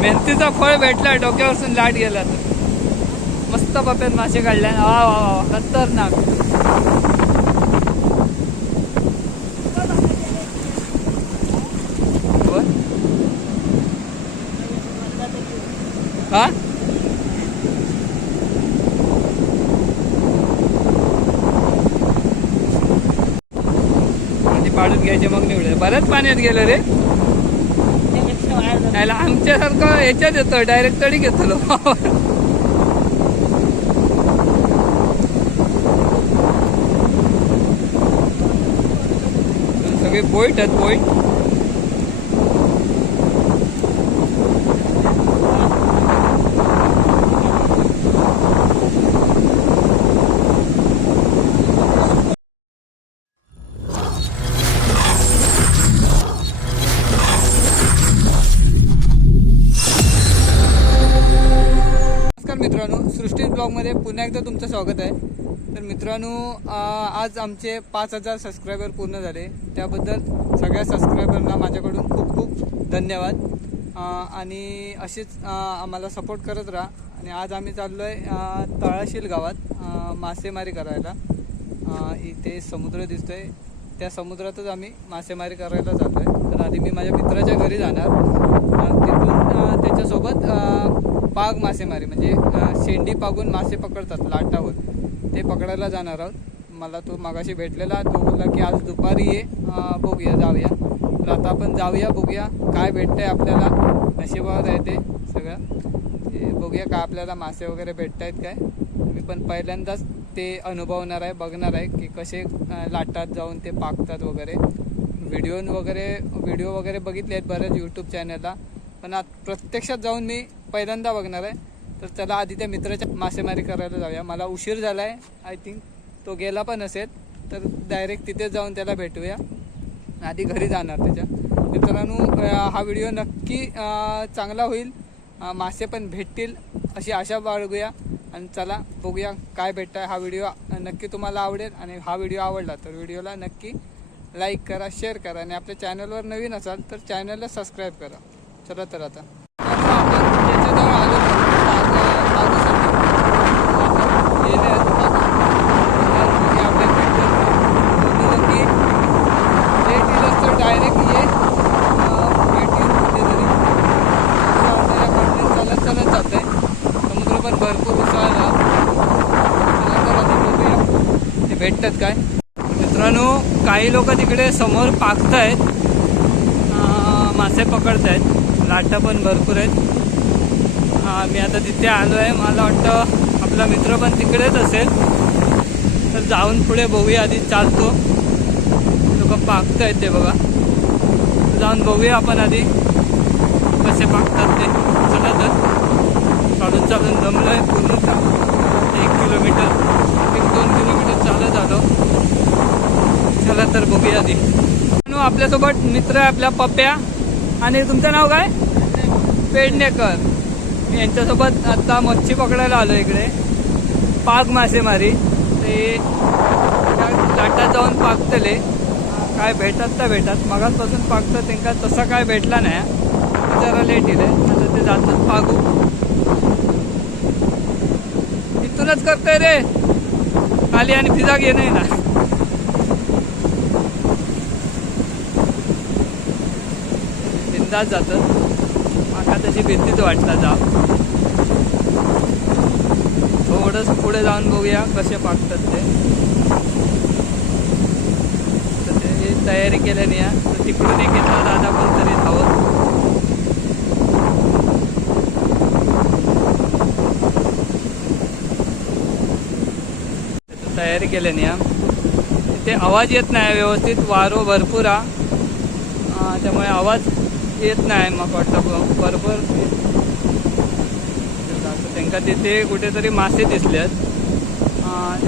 मेहनतीचा फळ भेटला, डोक्यावरसून लाट गेला तर. मस्त पप्यात मासे काढल्या. वा वा वा, खतरनाक. हा आणि पाडून घ्यायचे मग निवडे. बऱ्याच पाण्यात गेलं रे. याला आमच्यासारखं ह्याच्यात येतो, डायरेक्ट तडी घेतलो. सगळे बोईट आहेत, बोईट. मित्रांनो, सृष्टी ब्लॉगमध्ये पुन्हा एकदा तुमचं स्वागत आहे. तर मित्रांनो, आज आमचे 5000 सबस्क्रायबर पूर्ण झाले. त्याबद्दल सगळ्या सबस्क्रायबरना माझ्याकडून खूप खूप धन्यवाद. आणि असेच आम्हाला सपोर्ट करत राहा. आणि आज आम्ही चाललो आहे तळाशील गावात मासेमारी करायला. इथे समुद्र दिसतो आहे, त्या समुद्रातच आम्ही मासेमारी करायला चाललो आहे. तर आधी मी माझ्या मित्राच्या घरी जाणार, तिथून त्याच्यासोबत पाग मासेमारी म्हणजे शेंडी पागून मासे पकडतात लाटावर, ते पकडायला जाणार आहोत. मला तो मागाशी भेटलेला, तो बोलला की आज दुपारी ये, बघूया जाऊया. तर आता आपण जाऊया, बघूया काय भेटतंय आपल्याला. नशिबावर आहे ते सगळं. बघूया काय आपल्याला मासे वगैरे भेटत आहेत काय. मी पण पहिल्यांदाच ते अनुभवणार आहे, बघणार आहे की कसे लाटात जाऊन ते पाकतात वगैरे. व्हिडिओ वगैरे बघितले आहेत बऱ्याच यूट्यूब चॅनलला, पण आज प्रत्यक्षात जाऊन मी पहिल्यांदा बघणार आहे. तर चला आधी त्या मित्राच्या मासेमारी करायला जाऊया. मला उशीर झाला आहे, आय थिंक तो गेला पण असेल, तर डायरेक्ट तिथे जाऊन त्याला भेटूया. आधी घरी जाणार त्याच्या. मित्रांनो, हा व्हिडिओ नक्की चांगला होईल, मासे पण भेटतील अशी आशा बाळगूया. आणि चला बघूया काय भेटतं. हा व्हिडिओ नक्की तुम्हाला आवडेल. आणि हा व्हिडिओ आवडला तर व्हिडिओला नक्की लाईक करा, शेअर करा. आणि आपल्या चॅनलवर नवीन असाल तर चॅनलला सबस्क्राईब करा. चला तर आता आपण त्याच्याजवळ आलो. डायरेक्ट ये भेटून कुठेतरी चालत चालत जात आहे. समुद्र पण भरपूर उसळला. ते भेटतात काय. मित्रांनो, काही लोक तिकडे समोर पाकत आहेत, मासे पकडत आहेत. लाटा पण भरपूर आहेत. मी आता तिथे आलो आहे. मला वाटतं आपला मित्र पण तिकडेच असेल. तर जाऊन पुढे बघूया. आधी चालतो, लोक पाकत आहेत ते बघा. जाऊन बघूया आपण आधी कसे पाकतात ते. चला तर चालून चालून जमलं आहे पूर्ण. 1 किलोमीटर 1-2 किलोमीटर चालत आलो. चला तर बघूया आधी. आपल्यासोबत मित्र आहे आपल्या पप्प्या. आणि तुमचं नाव काय? पेडणेकर. मी यांच्यासोबत आता मच्छी पकडायला आलो इकडे. पाग मासेमारी. ते लाटात जाऊन पाकतले. काय भेटत तर भेटत. मगाचपासून पाकतं त्यांना तसा काय भेटला नाही. जरा लेट येईल. आता ते जातात पागू. इथूनच करतोय रे खाली. आणि फिजा घे नाही ना. बिंदास जातात. माका तशी भीतीच वाटला जा. थोडंच पुढे जाऊन बघूया कसे पाकतात ते. तर ते तयारी केल्याने या. तर तिकडून एक येतात दादा कोणतरी धावत. तयारी केल्याने या. तिथे आवाज येत नाही व्यवस्थित. वारो भरपूर हा, त्यामुळे आवाज येत नाही. मग वाटतं बरोबर त्यांना तिथे कुठेतरी मासे दिसले आहेत.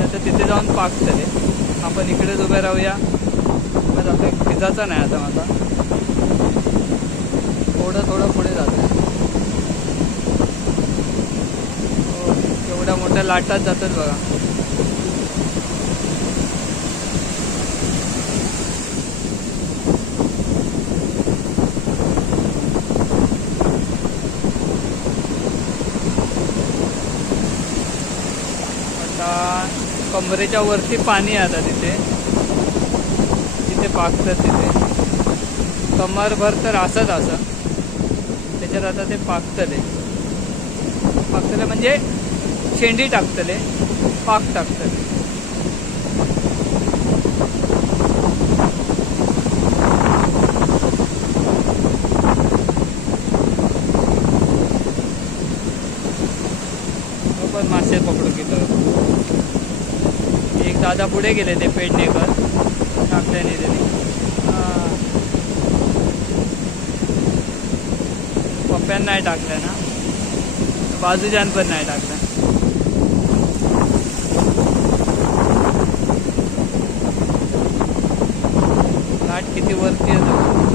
आता तिथे जाऊन पाकतले. आपण इकडेच उभे राहूया. बस आपल्या फिजाचा नाही आता माझा. थोडं पुढे जातो. एवढ्या मोठ्या लाटात जातात बघा. कमरेच्या वरती पाणी आहे आता तिथे तिथे पाकतात तिथे कमरभर तर असंच असं त्याच्यात आता ते पाकतले म्हणजे शेंडी टाकतले पाक टाकतले पण मासे पकडू की तर एक दादा पुढे गेले ते पेडणेकर टाकल्याने त्यांनी पप्प्यान नाही टाकल्या ना बाजूच्यान पण नाही टाकल्या लाट किती वरती येतो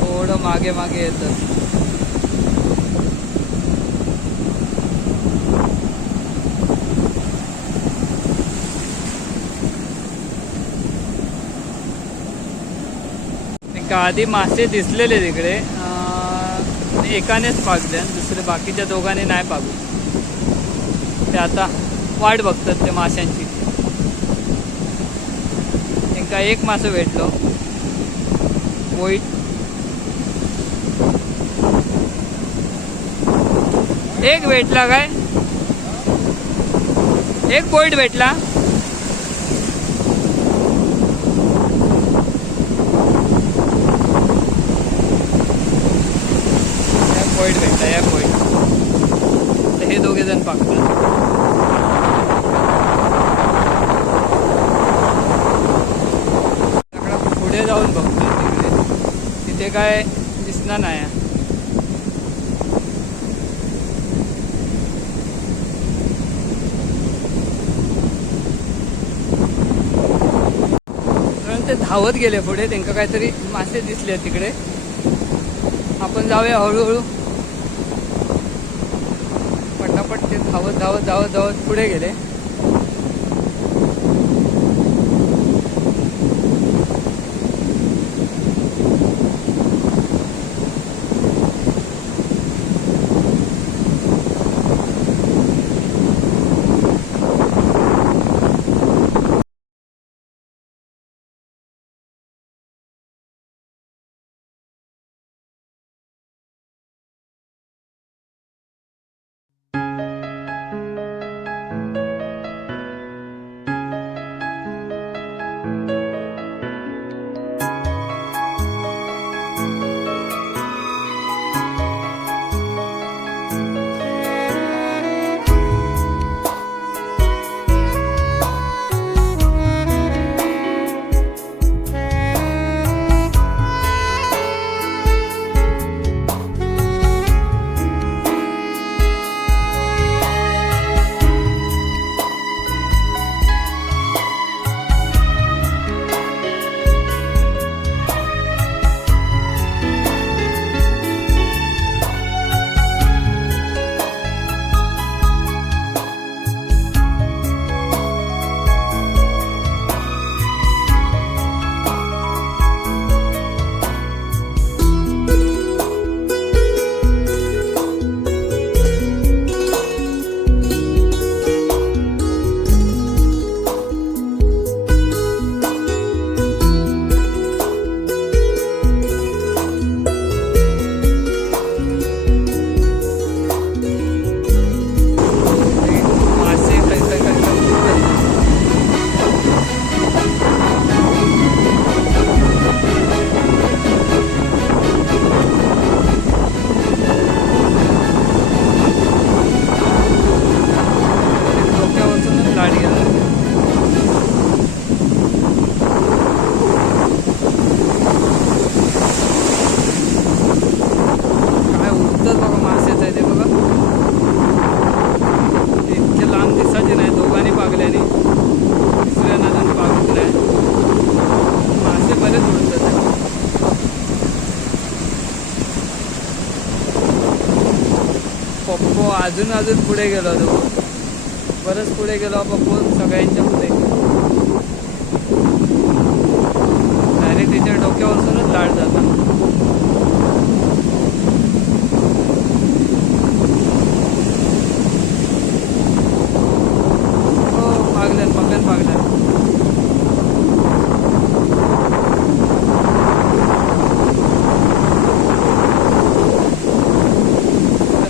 थोडं मागे मागे येतं आधी मासे दिसलेले तिकडे एकानेच पाकले दुसरे बाकीच्या दोघांनी नाही पाकू ते आता वाट बघतात ते माशांची एका एक मासं भेटलो बोईट एक भेटला काय एक बोईट भेटला पॉईंट भेटला या पॉईंट तर हे दोघे जण पाकतात पुढे जाऊन बघतो तिकडे तिथे काय दिसणार नाही कारण ते धावत गेले पुढे त्यांना काहीतरी मासे दिसले तिकडे आपण जाऊया हळूहळू पटापट ते धावत धावत धावत धावत पुढे गेले पप्पो अजून पुढे गेलो तो बरंच पुढे गेलो पप्पो सगळ्यांच्या पुढे डायरेक्ट त्याच्या डोक्यावरूनच लाट जातात. हो पागल्यात पकड पागल्यात.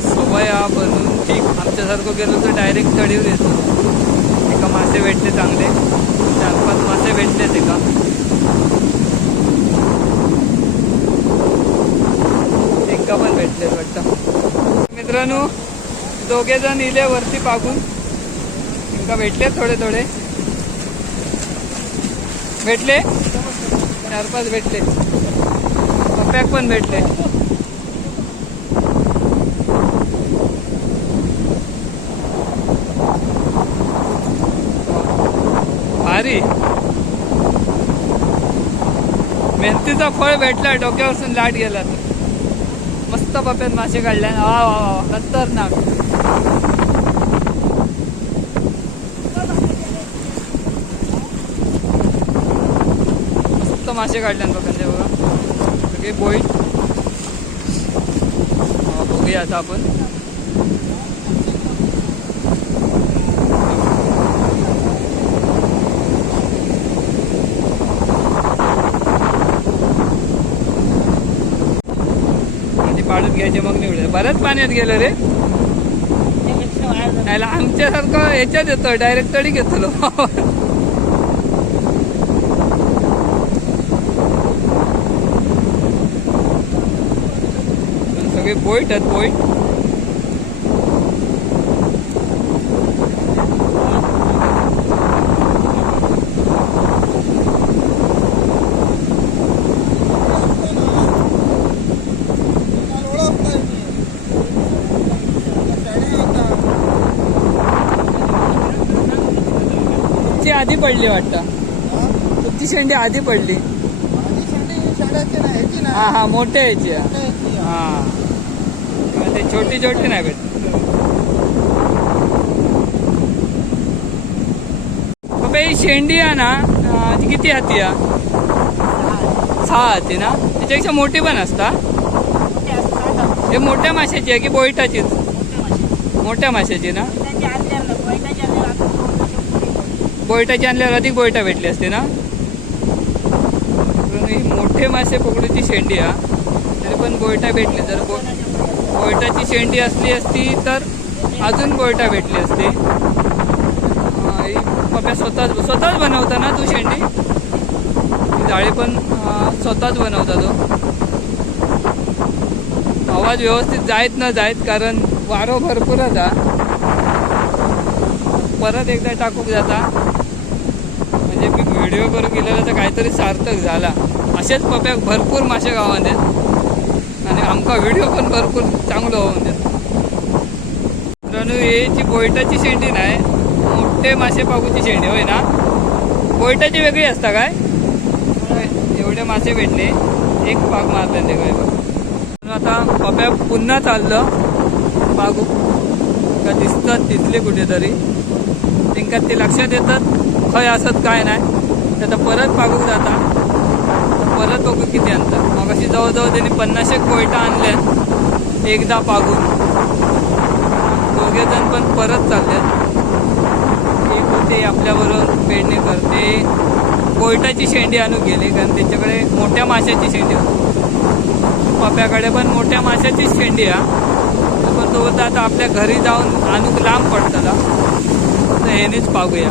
सवय हा बनवून ठीक. आमच्यासारखं गेलो तर डायरेक्ट तडीवर येतो. एका मासे भेटले चांगले, 4-5 मासे भेटलेत एका. एका पण भेटलेत वाटतं. मित्रांनो दोघे जण इले वरती पागून. एका भेटले थोडे थोडे भेटले, 4-5 भेटले. पॅक पण भेटले. भारी मेहनतीचा फळ भेटला. डोक्यावरून लाट गेला तर मस्त पप्यात मासे काढले. वा वा वा खतरनाक. मस्त मासे काढले पप्यांचे बघा सगळे बोईट. बघूया आता आपण. पाडून घ्यायचे मग निवडे. बऱ्याच पाण्यात गेलं रे. याला आमच्यासारखं ह्याच्यात येतं डायरेक्ट तडी घेतलो. सगळे बोईट आहेत बोईट. आधी पडली वाटतं. तुमची शेंडी आधी पडली. हा हा मोठ्या याची. हा ते छोटी छोटी नाही भेट. ही शेंडी आहे ना ती किती हाती आहे? 6 हाती ना. त्याच्यापेक्षा मोठी पण असता. हे मोठ्या माशाची आहे की बोईटाचीच? मोठ्या माशाची ना. बोईटाची आणल्यावर अधिक बोईटा भेटली असते ना. मोठे मासे पकडूची शेंडी हा. तरी पण बोईटा भेटली. जर बोईटाची शेंडी असली असती तर अजून बोईटा भेटली असते. पप्या स्वतःच बनवता ना तू शेंडी? जाळी पण स्वतःच बनवता तो. आवाज व्यवस्थित जायत न जायत कारण वारो भरपूरच हा. परत एकदा टाकूक जाता म्हणजे मी व्हिडिओ करून गेलेला तर काहीतरी सार्थक झाला. असेच पप्या भरपूर मासे गावात आहेत आणि आमका व्हिडिओ पण भरपूर चांगलं होऊन देत. मित्रांनो ही जी बोईटाची शेंडी नाही, मोठे मासे पागूची शेंडी होय ना. बोईटाची वेगळी असता काय? एवढे मासे भेटले. एक पाग मारले ते काय बघ. आता पप्या पुन्हा चाललं पागू का दिसतात तिथले कुठेतरी. तिंकात ते लक्षात येतात खय असत काय नाही. तर परत पागूक जाता. परत बघू किती आणतात. मग अशी जवळजवळ त्यांनी 50 बोईटा आणल्या एकदा पागून. दोघे जण पण परत चालले. एक होते आपल्याबरोबर पेडणे करते बोईटाची शेंडी आणू गेले कारण त्यांच्याकडे मोठ्या माशाची शेंडी होती. पप्याकडे पण मोठ्या माशाचीच शेंडी हा. पण तो होता आता आपल्या घरी जाऊन आणूक लांब पडताला तर ह्यानेच पागूया.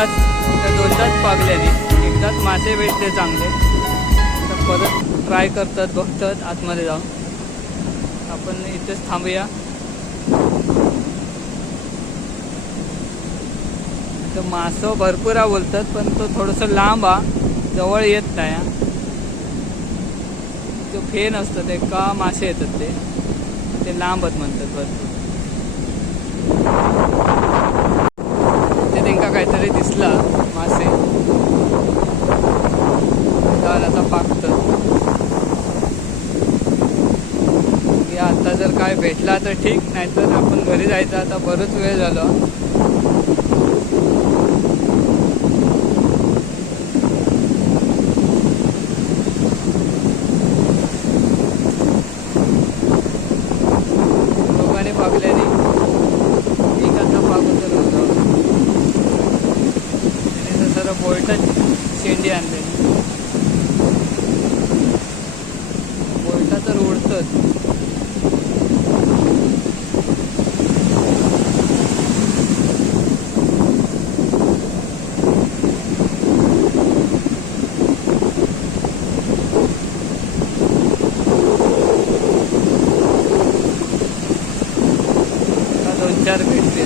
तास त्या 2 तास पागल्याने एकदाच मासे भेटले चांगले. तर परत ट्राय करतात, बघतात आतमध्ये जाऊन. आपण इथेच थांबूया. तर मासं भरपूर बोलतात, पण तो थोडंसं लांब जवळ येत नाही. जो फेन असतं ते का मासे येतात ते लांबच म्हणतात भरपूर. ते त्यांना काहीतरी दिसला मासे आता पाकतं. आता जर काय भेटला तर ठीक, नाहीतर आपण घरी जायचं. आता बरंच वेळ झाला. लोकांनी पाकल्याने एक आता पाकवत होतं. त्याने तर सरळ बोलटात शेंडी आणलेली. बोलटा तर उडतच. चार भेटते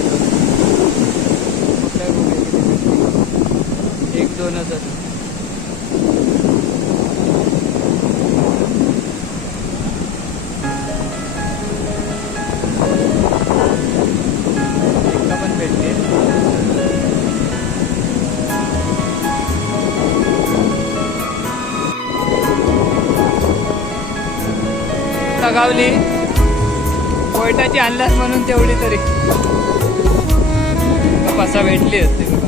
एक दोनच. एकदा पण भेटते. गावली कोयटाची आणल्यास म्हणून तेवढी तरी कसा भेटली असते बघा.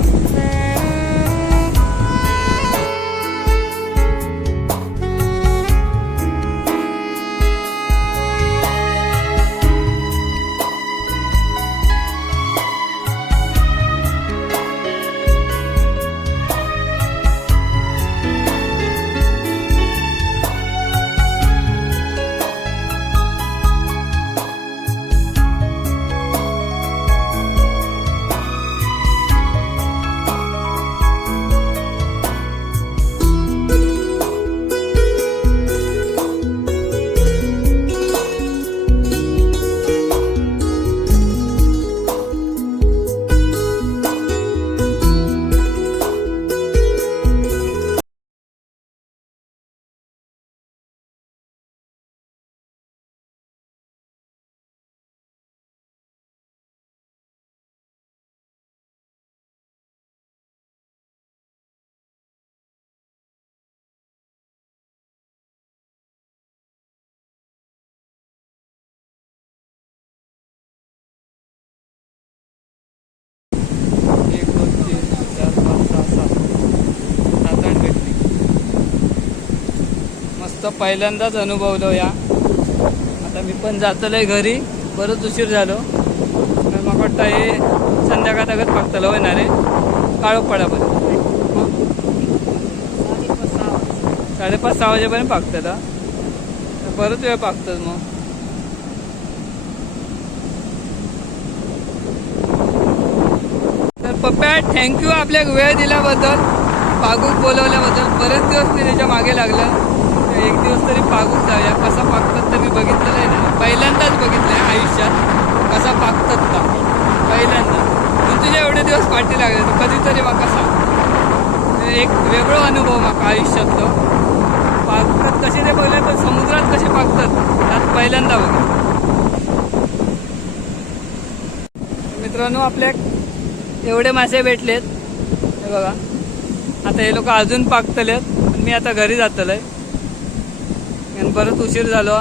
पहिल्यांदाच अनुभवलो या. आता मी पण जातलोय घरी. बरंच उशीर झालो. मला वाटतं हे संध्याकाळ तगत पाकतलं होय ना रे. काळोख पडापर्यंत 5:30-6 वाजेपर्यंत पाकतलं. बरंच वेळ पाकतात मग. तर पप्प्या थँक्यू आपल्या वेळ दिल्याबद्दल, पागूक बोलवल्याबद्दल. बरेच दिवस मी त्याच्या मागे लागला. एक दिवस तरी पागूक जाऊया. कसा पाकतात तर मी बघितलेलं आहे ना, पहिल्यांदाच बघितलं आहे आयुष्यात कसा पाकतात का, पहिल्यांदा. पण तुझे एवढे दिवस पाठी लागले तर कधीतरी मग कसा एक वेगळा अनुभव माका आयुष्यातलो. पाकतात कसे ते बघले, पण समुद्रात कसे पाकतात त्यात पहिल्यांदा बघा. मित्रांनो, आपल्या एवढे मासे भेटलेत हे बघा. आता हे लोक अजून पाकतलेत. मी आता घरी जातलोय. बरंच उशीर झालो.